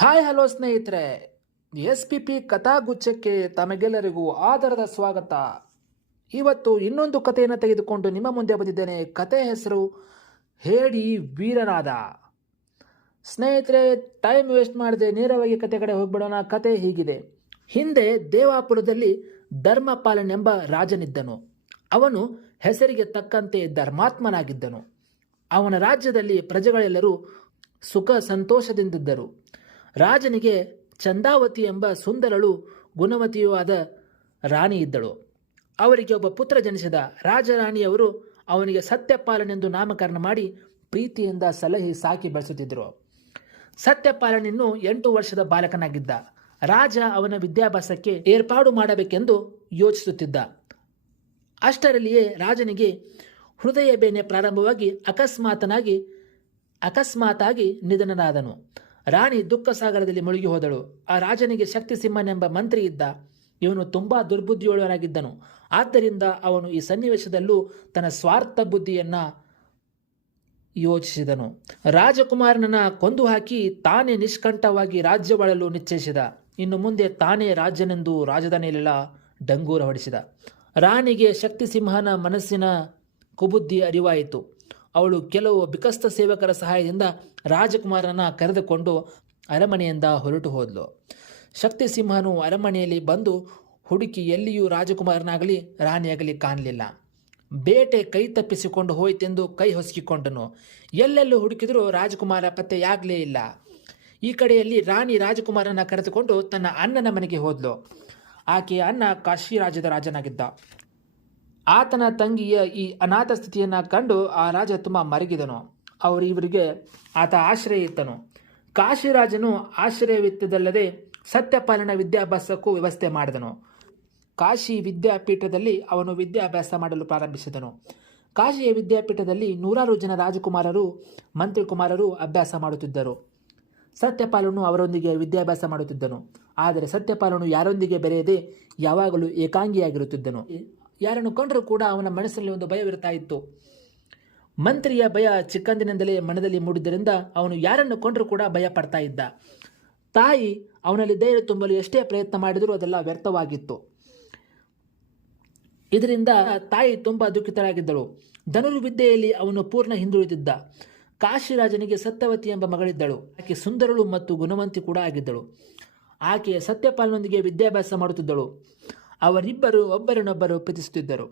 Hi hello ಸ್ನೇಹಿತರೆ, SPP ಕಥಾಗುಚ್ಛಕ್ಕೆ ತಮಗೆಲ್ಲರಿಗೂ ಆದರದ ಸ್ವಾಗತ. ಇವತ್ತು ಇನ್ನೊಂದು ಕಥೆಯನ್ನು ತೆಗೆದುಕೊಂಡು ನಿಮ್ಮ ಮುಂದೆ ಬಂದಿದ್ದೇನೆ. ಕತೆ ಹೆಸರು ಹೇಡಿ ವೀರನಾದ. ಸ್ನೇಹಿತರೆ, ಟೈಮ್ ವೇಸ್ಟ್ ಮಾಡದೆ ನೇರವಾಗಿ ಕತೆ ಕಡೆ ಹೋಗ್ಬಿಡೋಣ. ಕತೆ ಹೀಗಿದೆ. ಹಿಂದೆ ದೇವಾಪುರದಲ್ಲಿ ಧರ್ಮಪಾಲನೆಂಬ ರಾಜನಿದ್ದನು. ಅವನು ಹೆಸರಿಗೆ ತಕ್ಕಂತೆ ಧರ್ಮಾತ್ಮನಾಗಿದ್ದನು. ಅವನ ರಾಜ್ಯದಲ್ಲಿ ಪ್ರಜೆಗಳೆಲ್ಲರೂ ಸುಖ ಸಂತೋಷದಿಂದಿದ್ದರು. ರಾಜನಿಗೆ ಚಂದಾವತಿ ಎಂಬ ಸುಂದರಳು ಗುಣವತಿಯೂ ಆದ ರಾಣಿ ಇದ್ದಳು. ಅವರಿಗೆ ಒಬ್ಬ ಪುತ್ರ ಜನಿಸಿದ. ರಾಜರಾಣಿಯವರು ಅವನಿಗೆ ಸತ್ಯಪಾಲನೆಂದು ನಾಮಕರಣ ಮಾಡಿ ಪ್ರೀತಿಯಿಂದ ಸಲಹಿ ಸಾಕಿ ಬೆಳೆಸುತ್ತಿದ್ದರು. ಸತ್ಯಪಾಲನಿನ್ನು 8 ವರ್ಷದ ಬಾಲಕನಾಗಿದ್ದ. ರಾಜ ಅವನ ವಿದ್ಯಾಭ್ಯಾಸಕ್ಕೆ ಏರ್ಪಾಡು ಮಾಡಬೇಕೆಂದು ಯೋಚಿಸುತ್ತಿದ್ದ. ಅಷ್ಟರಲ್ಲಿಯೇ ರಾಜನಿಗೆ ಹೃದಯ ಬೇನೆ ಪ್ರಾರಂಭವಾಗಿ ಅಕಸ್ಮಾತಾಗಿ ನಿಧನನಾದನು. ರಾಣಿ ದುಃಖ ಸಾಗರದಲ್ಲಿ ಮುಳುಗಿ ಹೋದಳು. ಆ ರಾಜನಿಗೆ ಶಕ್ತಿಸಿಂಹನೆಂಬ ಮಂತ್ರಿ ಇದ್ದ. ಇವನು ತುಂಬಾ ದುರ್ಬುದ್ಧಿಯುಳ್ಳವನಾಗಿದ್ದನು. ಆದ್ದರಿಂದ ಅವನು ಈ ಸನ್ನಿವೇಶದಲ್ಲೂ ತನ್ನ ಸ್ವಾರ್ಥ ಬುದ್ಧಿಯನ್ನ ಯೋಚಿಸಿದನು. ರಾಜಕುಮಾರನನ್ನ ಕೊಂದು ಹಾಕಿ ತಾನೇ ನಿಷ್ಕಂಠವಾಗಿ ರಾಜ್ಯವಾಳಲು ನಿಶ್ಚಯಿಸಿದ. ಇನ್ನು ಮುಂದೆ ತಾನೇ ರಾಜ್ಯನೆಂದು ರಾಜಧಾನಿಯಲ್ಲೆಲ್ಲ ಡಂಗೂರ ಹೊಡಿಸಿದ. ರಾಣಿಗೆ ಶಕ್ತಿಸಿಂಹನ ಮನಸ್ಸಿನ ಕುಬುದ್ಧಿ ಅರಿವಾಯಿತು. ಅವಳು ಕೆಲವು ಬಿಕಸ್ತ ಸೇವಕರ ಸಹಾಯದಿಂದ ರಾಜಕುಮಾರನ ಕರೆದುಕೊಂಡು ಅರಮನೆಯಿಂದ ಹೊರಟು ಹೋದ್ಲು. ಶಕ್ತಿಸಿಂಹನು ಅರಮನೆಯಲ್ಲಿ ಬಂದು ಹುಡುಕಿ ಎಲ್ಲಿಯೂ ರಾಜಕುಮಾರನಾಗಲಿ ರಾಣಿಯಾಗಲಿ ಕಾಣಲಿಲ್ಲ. ಬೇಟೆ ಕೈ ತಪ್ಪಿಸಿಕೊಂಡು ಹೋಯಿತೆಂದು ಕೈ ಹೊಸಕಿಕೊಂಡನು. ಎಲ್ಲೆಲ್ಲೂ ಹುಡುಕಿದರೂ ರಾಜಕುಮಾರ ಪತ್ತೆಯಾಗಲೇ ಇಲ್ಲ. ಈ ಕಡೆಯಲ್ಲಿ ರಾಣಿ ರಾಜಕುಮಾರನ ಕರೆದುಕೊಂಡು ತನ್ನ ಅಣ್ಣನ ಮನೆಗೆ ಹೋದ್ಲು. ಆಕೆಯ ಅಣ್ಣ ಕಾಶಿ ರಾಜ್ಯದ ರಾಜನಾಗಿದ್ದ. ಆತನ ತಂಗಿಯ ಈ ಅನಾಥ ಸ್ಥಿತಿಯನ್ನು ಕಂಡು ಆ ರಾಜ ತುಂಬ ಮರಗಿದನು. ಇವರಿಗೆ ಆತ ಆಶ್ರಯ ಇತ್ತನು. ಕಾಶಿರಾಜನು ಆಶ್ರಯವಿತ್ತದಲ್ಲದೆ ಸತ್ಯಪಾಲನ ವಿದ್ಯಾಭ್ಯಾಸಕ್ಕೂ ವ್ಯವಸ್ಥೆ ಮಾಡಿದನು. ಕಾಶಿ ವಿದ್ಯಾಪೀಠದಲ್ಲಿ ಅವನು ವಿದ್ಯಾಭ್ಯಾಸ ಮಾಡಲು ಪ್ರಾರಂಭಿಸಿದನು. ಕಾಶಿಯ ವಿದ್ಯಾಪೀಠದಲ್ಲಿ 100 ಜನ ರಾಜಕುಮಾರರು ಮಂತ್ರಿಕುಮಾರರು ಅಭ್ಯಾಸ ಮಾಡುತ್ತಿದ್ದರು. ಸತ್ಯಪಾಲನು ಅವರೊಂದಿಗೆ ವಿದ್ಯಾಭ್ಯಾಸ ಮಾಡುತ್ತಿದ್ದನು. ಆದರೆ ಸತ್ಯಪಾಲನು ಯಾರೊಂದಿಗೆ ಬೆರೆಯದೆ ಯಾವಾಗಲೂ ಏಕಾಂಗಿಯಾಗಿರುತ್ತಿದ್ದನು. ಯಾರನ್ನು ಕಂಡರೂ ಕೂಡ ಅವನ ಮನಸ್ಸಿನಲ್ಲಿ ಒಂದು ಭಯವಿರ್ತಾ ಇತ್ತು. ಮಂತ್ರಿಯ ಭಯ ಚಿಕ್ಕಂದಿನಿಂದಲೇ ಮನದಲ್ಲಿ ಮೂಡಿದ್ದರಿಂದ ಅವನು ಯಾರನ್ನು ಕೊಂಡರೂ ಕೂಡ ಭಯ ಪಡ್ತಾ ಇದ್ದ. ತಾಯಿ ಅವನಲ್ಲಿ ಧೈರ್ಯ ತುಂಬಲು ಎಷ್ಟೇ ಪ್ರಯತ್ನ ಮಾಡಿದರೂ ಅದೆಲ್ಲ ವ್ಯರ್ಥವಾಗಿತ್ತು. ಇದರಿಂದ ತಾಯಿ ತುಂಬ ದುಃಖಿತರಾಗಿದ್ದಳು. ಧನುರ್ವಿದ್ಯೆಯಲ್ಲಿ ಅವನು ಪೂರ್ಣ ಹಿಂದುಳಿದಿದ್ದ. ಕಾಶಿರಾಜನಿಗೆ ಸತ್ಯವತಿ ಎಂಬ ಮಗಳಿದ್ದಳು. ಆಕೆ ಸುಂದರಳು ಮತ್ತು ಗುಣವಂತಿ ಕೂಡ ಆಗಿದ್ದಳು. ಆಕೆ ಸತ್ಯಪಾಲನೊಂದಿಗೆ ವಿದ್ಯಾಭ್ಯಾಸ ಮಾಡುತ್ತಿದ್ದಳು. ಅವರಿಬ್ಬರು ಒಬ್ಬರನ್ನೊಬ್ಬರು ಪ್ರೀತಿಸುತ್ತಿದ್ದರು.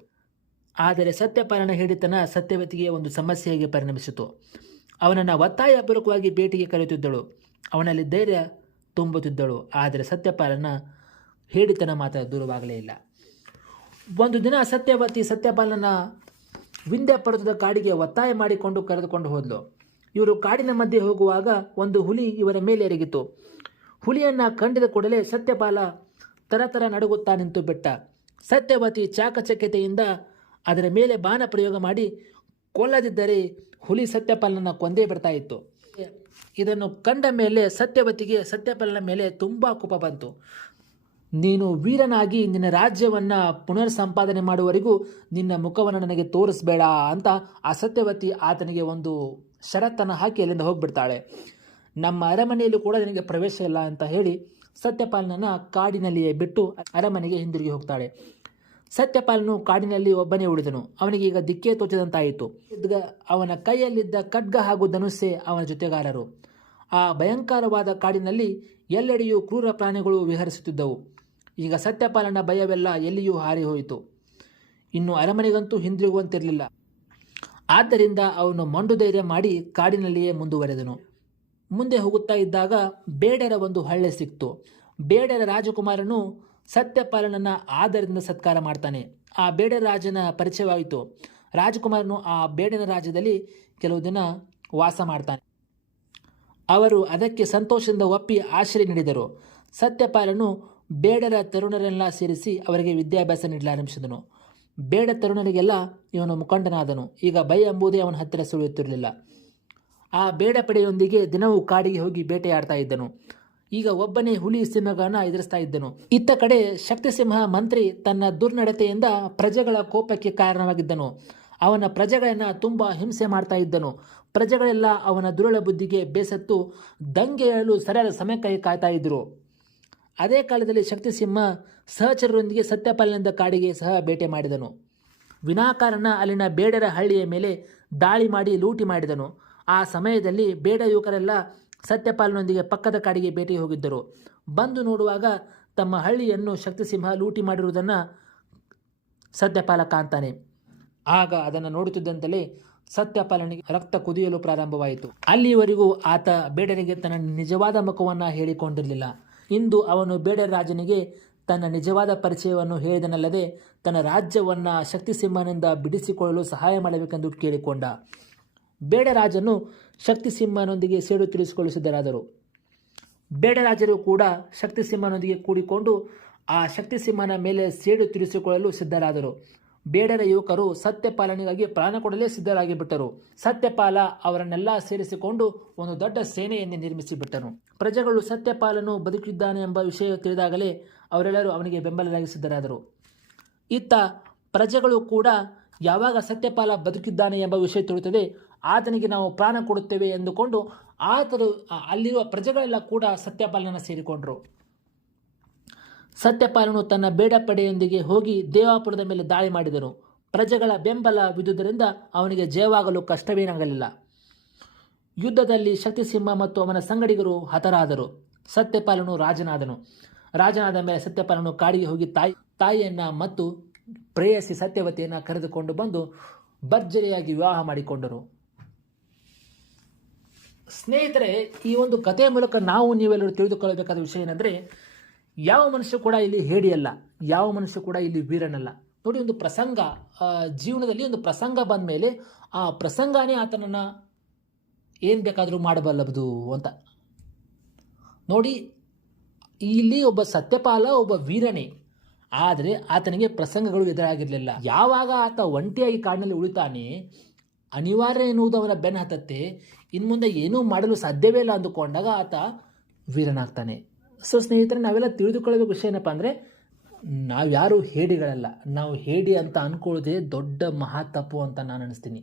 ಆದರೆ ಸತ್ಯಪಾಲನ ಹೇಳಿತನ ಸತ್ಯವತಿಗೆ ಒಂದು ಸಮಸ್ಯೆಯಾಗಿ ಪರಿಣಮಿಸಿತು. ಅವನನ್ನು ಒತ್ತಾಯಪೂರ್ವಕವಾಗಿ ಭೇಟಿಗೆ ಕರೆಯುತ್ತಿದ್ದಳು. ಅವನಲ್ಲಿ ಧೈರ್ಯ ತುಂಬುತ್ತಿದ್ದಳು. ಆದರೆ ಸತ್ಯಪಾಲನ ಹೇಳಿತನ ಮಾತ್ರ ದೂರವಾಗಲೇ ಇಲ್ಲ. ಒಂದು ದಿನ ಸತ್ಯವತಿ ಸತ್ಯಪಾಲನ ವಿಂಧ್ಯ ಪರ್ವತದ ಕಾಡಿಗೆ ಒತ್ತಾಯ ಮಾಡಿಕೊಂಡು ಕರೆದುಕೊಂಡು ಹೋದ್ಲು. ಇವರು ಕಾಡಿನ ಮಧ್ಯೆ ಹೋಗುವಾಗ ಒಂದು ಹುಲಿ ಇವರ ಮೇಲೆ ಎರಗಿತು. ಹುಲಿಯನ್ನು ಕಂಡಿದ ಕೂಡಲೇ ಸತ್ಯಪಾಲ ತರತರ ನಡುಗುತ್ತಾ ನಿಂತು ಬಿಟ್ಟ. ಸತ್ಯವತಿ ಚಾಕಚಕ್ಯತೆಯಿಂದ ಅದರ ಮೇಲೆ ಬಾಣ ಪ್ರಯೋಗ ಮಾಡಿ ಕೊಲ್ಲದಿದ್ದರೆ ಹುಲಿ ಸತ್ಯಪಾಲನ ಕೊಂದೇ ಬಿಡ್ತಾ ಇತ್ತು. ಇದನ್ನು ಕಂಡ ಮೇಲೆ ಸತ್ಯವತಿಗೆ ಸತ್ಯಪಾಲನ ಮೇಲೆ ತುಂಬ ಕೋಪ ಬಂತು. ನೀನು ವೀರನಾಗಿ ನಿನ್ನ ರಾಜ್ಯವನ್ನು ಪುನರ್ ಸಂಪಾದನೆ ಮಾಡುವವರೆಗೂ ನಿನ್ನ ಮುಖವನ್ನು ನನಗೆ ತೋರಿಸ್ಬೇಡ ಅಂತ ಆ ಸತ್ಯವತಿ ಆತನಿಗೆ ಒಂದು ಷರತ್ತನ್ನು ಹಾಕಿ ಅಲ್ಲಿಂದ ಹೋಗ್ಬಿಡ್ತಾಳೆ. ನಮ್ಮ ಅರಮನೆಯಲ್ಲೂ ಕೂಡ ನಿನಗೆ ಪ್ರವೇಶ ಇಲ್ಲ ಅಂತ ಹೇಳಿ ಸತ್ಯಪಾಲನನ್ನ ಕಾಡಿನಲ್ಲಿಯೇ ಬಿಟ್ಟು ಅರಮನೆಗೆ ಹಿಂದಿರುಗಿ ಹೋಗ್ತಾಳೆ. ಸತ್ಯಪಾಲನು ಕಾಡಿನಲ್ಲಿ ಒಬ್ಬನೇ ಉಳಿದನು. ಅವನಿಗೆ ಈಗ ದಿಕ್ಕೇ ತೋಚದಂತಾಯಿತು. ಅವನ ಕೈಯಲ್ಲಿದ್ದ ಖಡ್ಗ ಹಾಗೂ ಧನುಸ್ಸೆ ಅವನ ಜೊತೆಗಾರರು. ಆ ಭಯಂಕರವಾದ ಕಾಡಿನಲ್ಲಿ ಎಲ್ಲೆಡೆಯೂ ಕ್ರೂರ ಪ್ರಾಣಿಗಳು ವಿಹರಿಸುತ್ತಿದ್ದವು. ಈಗ ಸತ್ಯಪಾಲನ ಭಯವೆಲ್ಲ ಎಲ್ಲಿಯೂ ಹಾರಿ ಹೋಯಿತು. ಇನ್ನು ಅರಮನೆಗಂತೂ ಹಿಂದಿರುಗುವಂತಿರಲಿಲ್ಲ. ಆದ್ದರಿಂದ ಅವನು ಮಂಡು ಧೈರ್ಯ ಮಾಡಿ ಕಾಡಿನಲ್ಲಿಯೇ ಮುಂದುವರೆದನು. ಮುಂದೆ ಹೋಗುತ್ತಾ ಇದ್ದಾಗ ಬೇಡರ ಒಂದು ಹಳ್ಳಿ ಸಿಕ್ತು. ಬೇಡರ ರಾಜಕುಮಾರನು ಸತ್ಯಪಾಲನನ್ನ ಆದರದಿಂದ ಸತ್ಕಾರ ಮಾಡ್ತಾನೆ. ಆ ಬೇಡರ ರಾಜನ ಪರಿಚಯವಾಯಿತು. ರಾಜಕುಮಾರನು ಆ ಬೇಡನ ರಾಜ್ಯದಲ್ಲಿ ಕೆಲವು ದಿನ ವಾಸ ಮಾಡ್ತಾನೆ. ಅವರು ಅದಕ್ಕೆ ಸಂತೋಷದಿಂದ ಒಪ್ಪಿ ಆಶ್ರಯ ನೀಡಿದರು. ಸತ್ಯಪಾಲನು ಬೇಡರ ತರುಣರೆಲ್ಲ ಸೇರಿಸಿ ಅವರಿಗೆ ವಿದ್ಯಾಭ್ಯಾಸ ನೀಡಲಾರಂಭಿಸಿದನು. ಬೇಡ ತರುಣರಿಗೆಲ್ಲ ಇವನು ಮುಖಂಡನಾದನು. ಈಗ ಭಯ ಎಂಬುದೇ ಅವನ ಹತ್ತಿರ ಸುಳಿಯುತ್ತಿರಲಿಲ್ಲ. ಆ ಬೇಡ ಪಡೆಯೊಂದಿಗೆ ದಿನವೂ ಕಾಡಿಗೆ ಹೋಗಿ ಬೇಟೆಯಾಡ್ತಾ ಇದ್ದನು. ಈಗ ಒಬ್ಬನೇ ಹುಲಿ ಸಿಂಹಗಳನ್ನ ಎದುರಿಸ್ತಾ ಇದ್ದನು. ಇತ್ತ ಕಡೆ ಶಕ್ತಿಸಿಂಹ ಮಂತ್ರಿ ತನ್ನ ದುರ್ನಡತೆಯಿಂದ ಪ್ರಜೆಗಳ ಕೋಪಕ್ಕೆ ಕಾರಣವಾಗಿದ್ದನು. ಅವನ ಪ್ರಜೆಗಳನ್ನು ತುಂಬ ಹಿಂಸೆ ಮಾಡ್ತಾ ಇದ್ದನು. ಪ್ರಜೆಗಳೆಲ್ಲ ಅವನ ದುರುಳ ಬುದ್ಧಿಗೆ ಬೇಸತ್ತು ದಂಗೆ ಏಳಲು ಸರಿಯಾದ ಸಮಯಕ್ಕಾಗಿ ಕಾಯ್ತಾ ಇದ್ದರು. ಅದೇ ಕಾಲದಲ್ಲಿ ಶಕ್ತಿಸಿಂಹ ಸಹಚರರೊಂದಿಗೆ ಸತ್ಯಪಾಲನಿಂದ ಕಾಡಿಗೆ ಸಹ ಭೇಟಿ ಮಾಡಿದನು. ವಿನಾಕಾರಣ ಅಲ್ಲಿನ ಬೇಡರ ಹಳ್ಳಿಯ ಮೇಲೆ ದಾಳಿ ಮಾಡಿ ಲೂಟಿ ಮಾಡಿದನು. ಆ ಸಮಯದಲ್ಲಿ ಬೇಡ ಯುವಕರೆಲ್ಲ ಸತ್ಯಪಾಲನೊಂದಿಗೆ ಪಕ್ಕದ ಕಾಡಿಗೆ ಭೇಟಿ ಹೋಗಿದ್ದರು. ಬಂದು ನೋಡುವಾಗ ತಮ್ಮ ಹಳ್ಳಿಯನ್ನು ಶಕ್ತಿಸಿಂಹ ಲೂಟಿ ಮಾಡಿರುವುದನ್ನು ಸತ್ಯಪಾಲ ಕಾಣ್ತಾನೆ. ಆಗ ಅದನ್ನು ನೋಡುತ್ತಿದ್ದಂತಲೇ ಸತ್ಯಪಾಲನಿಗೆ ರಕ್ತ ಕುದಿಯಲು ಪ್ರಾರಂಭವಾಯಿತು. ಅಲ್ಲಿಯವರೆಗೂ ಆತ ಬೇಡರಿಗೆ ತನ್ನ ನಿಜವಾದ ಮುಖವನ್ನು ಹೇಳಿಕೊಂಡಿರಲಿಲ್ಲ. ಇಂದು ಅವನು ಬೇಡರ ರಾಜನಿಗೆ ತನ್ನ ನಿಜವಾದ ಪರಿಚಯವನ್ನು ಹೇಳಿದನಲ್ಲದೆ ತನ್ನ ರಾಜ್ಯವನ್ನು ಶಕ್ತಿಸಿಂಹನಿಂದ ಬಿಡಿಸಿಕೊಳ್ಳಲು ಸಹಾಯ ಮಾಡಬೇಕೆಂದು ಕೇಳಿಕೊಂಡ. ಬೇಡರಾಜನು ಶಕ್ತಿಸಿಂಹನೊಂದಿಗೆ ಸೇಡು ತೀರಿಸಿಕೊಳ್ಳಲು ಸಿದ್ಧರಾದರು. ಬೇಡರಾಜರು ಕೂಡ ಶಕ್ತಿಸಿಂಹನೊಂದಿಗೆ ಕೂಡಿಕೊಂಡು ಆ ಶಕ್ತಿಸಿಂಹನ ಮೇಲೆ ಸೇಡು ತೀರಿಸಿಕೊಳ್ಳಲು ಸಿದ್ಧರಾದರು. ಬೇಡರ ಯುವಕರು ಸತ್ಯಪಾಲನಿಗಾಗಿ ಪ್ರಾಣ ಕೊಡಲೇ ಸಿದ್ಧರಾಗಿ ಬಿಟ್ಟರು. ಸತ್ಯಪಾಲ ಅವರನ್ನೆಲ್ಲ ಸೇರಿಸಿಕೊಂಡು ಒಂದು ದೊಡ್ಡ ಸೇನೆಯನ್ನೇ ನಿರ್ಮಿಸಿಬಿಟ್ಟನು. ಪ್ರಜೆಗಳು ಸತ್ಯಪಾಲನು ಬದುಕಿದ್ದಾನೆ ಎಂಬ ವಿಷಯ ತಿಳಿದಾಗಲೇ ಅವರೆಲ್ಲರೂ ಅವನಿಗೆ ಬೆಂಬಲರಾಗಿ ಸಿದ್ಧರಾದರು. ಇತ್ತ ಪ್ರಜೆಗಳು ಕೂಡ ಯಾವಾಗ ಸತ್ಯಪಾಲ ಬದುಕಿದ್ದಾನೆ ಎಂಬ ವಿಷಯ ತಿಳಿಯುತ್ತದೆ ಆತನಿಗೆ ನಾವು ಪ್ರಾಣ ಕೊಡುತ್ತೇವೆ ಎಂದುಕೊಂಡು ಆತರು ಅಲ್ಲಿರುವ ಪ್ರಜೆಗಳೆಲ್ಲ ಕೂಡ ಸತ್ಯಪಾಲನನ್ನು ಸೇರಿಕೊಂಡರು. ಸತ್ಯಪಾಲನು ತನ್ನ ಬೇಡ ಪಡೆಯೊಂದಿಗೆ ಹೋಗಿ ದೇವಾಪುರದ ಮೇಲೆ ದಾಳಿ ಮಾಡಿದನು. ಪ್ರಜೆಗಳ ಬೆಂಬಲವಿದ್ದುದರಿಂದ ಅವನಿಗೆ ಜಯವಾಗಲು ಕಷ್ಟವೇನಾಗಲಿಲ್ಲ. ಯುದ್ಧದಲ್ಲಿ ಶಕ್ತಿಸಿಂಹ ಮತ್ತು ಅವನ ಸಂಗಡಿಗರು ಹತರಾದರು. ಸತ್ಯಪಾಲನು ರಾಜನಾದ ಮೇಲೆ ಸತ್ಯಪಾಲನು ಕಾಡಿಗೆ ಹೋಗಿ ತಾಯಿಯನ್ನು ಮತ್ತು ಪ್ರೇಯಸಿ ಸತ್ಯವತಿಯನ್ನು ಕರೆದುಕೊಂಡು ಬಂದು ಭರ್ಜರಿಯಾಗಿ ವಿವಾಹ ಮಾಡಿಕೊಂಡರು. ಸ್ನೇಹಿತರೆ, ಈ ಒಂದು ಕಥೆಯ ಮೂಲಕ ನಾವು ನೀವೆಲ್ಲರೂ ತಿಳಿದುಕೊಳ್ಳಬೇಕಾದ ವಿಷಯ ಏನಂದರೆ, ಯಾವ ಮನುಷ್ಯ ಕೂಡ ಇಲ್ಲಿ ಹೇಡಿಯಲ್ಲ, ಯಾವ ಮನುಷ್ಯ ಕೂಡ ಇಲ್ಲಿ ವೀರನಲ್ಲ. ನೋಡಿ, ಒಂದು ಪ್ರಸಂಗ, ಜೀವನದಲ್ಲಿ ಒಂದು ಪ್ರಸಂಗ ಬಂದ ಮೇಲೆ ಆ ಪ್ರಸಂಗನೇ ಆತನನ್ನು ಏನು ಬೇಕಾದರೂ ಮಾಡಬಲ್ಲದು ಅಂತ. ನೋಡಿ, ಇಲ್ಲಿ ಒಬ್ಬ ಸತ್ಯಪಾಲ ಒಬ್ಬ ವೀರನೇ, ಆದರೆ ಆತನಿಗೆ ಪ್ರಸಂಗಗಳು ಎದುರಾಗಿರಲಿಲ್ಲ. ಯಾವಾಗ ಆತ ಒಂಟಿಯಾಗಿ ಕಾಡಿನಲ್ಲಿ ಉಳಿತಾನೆ, ಅನಿವಾರ್ಯ ಎನ್ನುವುದು ಅವನ ಬೆನ್ನ ಹತ್ತತ್ತೆ, ಇನ್ನು ಮುಂದೆ ಏನೂ ಮಾಡಲು ಸಾಧ್ಯವೇ ಇಲ್ಲ ಅಂದುಕೊಂಡಾಗ ಆತ ವೀರನಾಗ್ತಾನೆ. ಸೊ ಸ್ನೇಹಿತರೆ, ನಾವೆಲ್ಲ ತಿಳಿದುಕೊಳ್ಳಬೇಕು ವಿಷಯ ಏನಪ್ಪ ಅಂದರೆ, ನಾವ್ಯಾರು ಹೇಡಿಗಳಲ್ಲ. ನಾವು ಹೇಡಿ ಅಂತ ಅಂದ್ಕೊಳ್ಳೋದೇ ದೊಡ್ಡ ಮಹಾ ತಪ್ಪು ಅಂತ ನಾನು ಅನ್ನಿಸ್ತೀನಿ.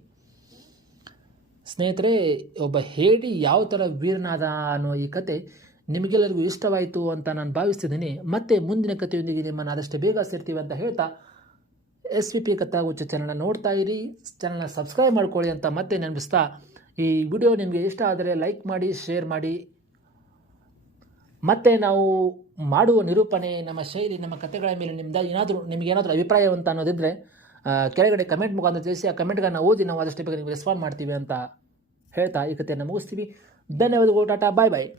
ಸ್ನೇಹಿತರೆ, ಒಬ್ಬ ಹೇಡಿ ಯಾವ ಥರ ವೀರನಾದ ಅನ್ನೋ ಈ ಕತೆ ನಿಮಗೆಲ್ಲರಿಗೂ ಇಷ್ಟವಾಯಿತು ಅಂತ ನಾನು ಭಾವಿಸ್ತಿದ್ದೀನಿ. ಮತ್ತೆ ಮುಂದಿನ ಕಥೆಯೊಂದಿಗೆ ನಿಮ್ಮನ್ನು ಆದಷ್ಟು ಬೇಗ ಸೇರ್ತೀವಿ ಅಂತ ಹೇಳ್ತಾ SVP ಕಥಾಗುಚ್ಚ ಚಾನಲ್ನ ನೋಡ್ತಾ ಇರಿ, ಚಾನಲ್ನ ಸಬ್ಸ್ಕ್ರೈಬ್ ಮಾಡ್ಕೊಳ್ಳಿ ಅಂತ ಮತ್ತೆ ನೆನಪಿಸ್ತಾ, ಈ ವಿಡಿಯೋ ನಿಮಗೆ ಇಷ್ಟ ಆದರೆ ಲೈಕ್ ಮಾಡಿ, ಶೇರ್ ಮಾಡಿ. ಮತ್ತು ನಾವು ಮಾಡುವ ನಿರೂಪಣೆ, ನಮ್ಮ ಶೈಲಿ, ನಮ್ಮ ಕಥೆಗಳ ಮೇಲೆ ನಿಮಗೇನಾದರೂ ಅಭಿಪ್ರಾಯ ಅಂತ ಅನ್ನೋದಿದ್ದರೆ ಕೆಳಗಡೆ ಕಮೆಂಟ್ ಮುಖಾಂತರ ತಿಳಿಸಿ. ಆ ಕಮೆಂಟ್ಗಳನ್ನ ಓದಿ ನಾವು ಆದಷ್ಟು ಬೇಗ ನಿಮಗೆ ರೆಸ್ಪಾಂಡ್ ಮಾಡ್ತೀವಿ ಅಂತ ಹೇಳ್ತಾ ಈ ಕಥೆಯನ್ನು ಮುಗಿಸ್ತೀವಿ. ಧನ್ಯವಾದಗಳು. ಟಾಟಾ, ಬಾಯ್ ಬಾಯ್.